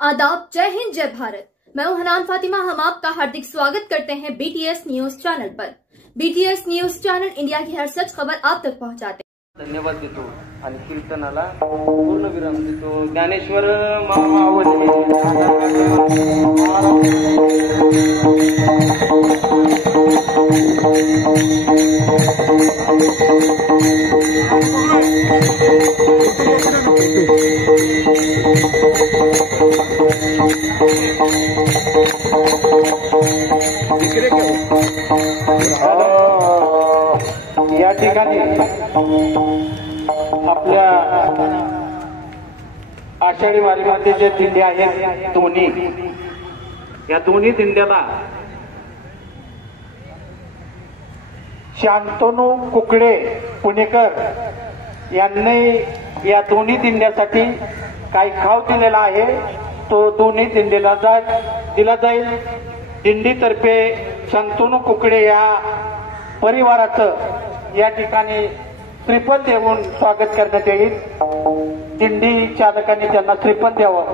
आदाब, जय हिंद, जय भारत। मैं हूं हनान फातिमा। हम आपका हार्दिक स्वागत करते हैं बीटीएस न्यूज चैनल पर। बीटीएस न्यूज चॅनल इंडिया की हर सच खबर आप तक पहुंचाते हैं। धन्यवाद देतो आणि कीर्तनाला पूर्ण विराम देतो। ज्ञानेश्वर मावळते या ठिकाणी आपल्या आषाढी वारीमध्ये जे दिंड्या आहेत या दोन्ही दिंड्याला शांतनू कुकडे पुणेकर यांनी या दोन्ही दिंड्यासाठी काही खाव दिलेला आहे, तो दोन्ही दिंडीला दिला जाईल। दिंडीतर्फे शांतनू कुकडे या परिवाराचं या ठिकाणी श्रीफळ देऊन स्वागत करण्यात येईल। दिंडी चालकांनी त्यांना श्रीफळ द्यावं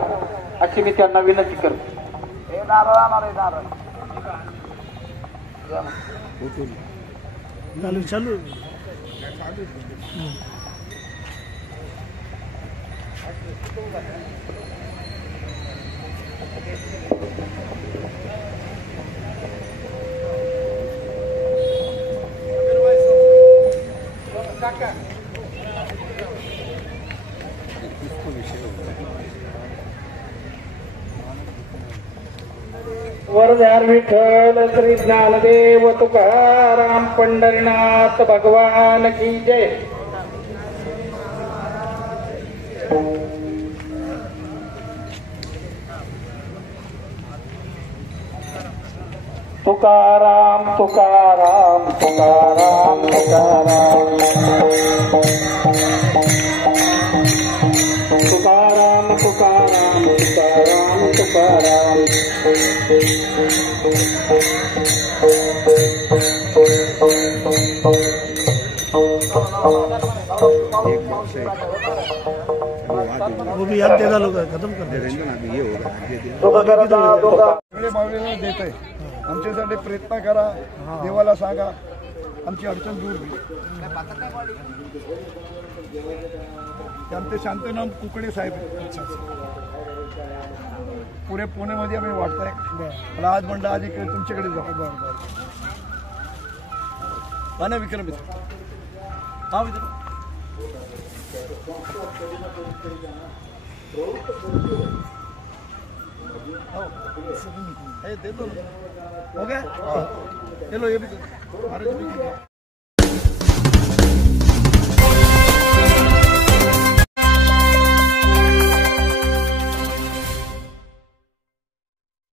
अशी मी त्यांना विनंती करतो। चालू वरदार विठ्ठल श्री ज्ञानदेव तुकाराम पंढरीनाथ भगवान की जय। तुकाराम तुकाराम तुकाराम तुकाराम तुकाराम तुकाराम तुकाराम तुकाराम। वो भी याद देगा, लोग खत्म कर दे देते आमच्यासाठी प्रयत्न करा, देवाला सांगा आमची अडचण दूर होईल। आमचे शांतनाम कुकडे साहेब पुरे पुण्यामध्ये आम्ही वाटतोय। मला आज म्हणलं आज इकडे तुमच्याकडे जाऊ। बरं विक्रम हा विक्रम देतो हो गया, चलो ये भी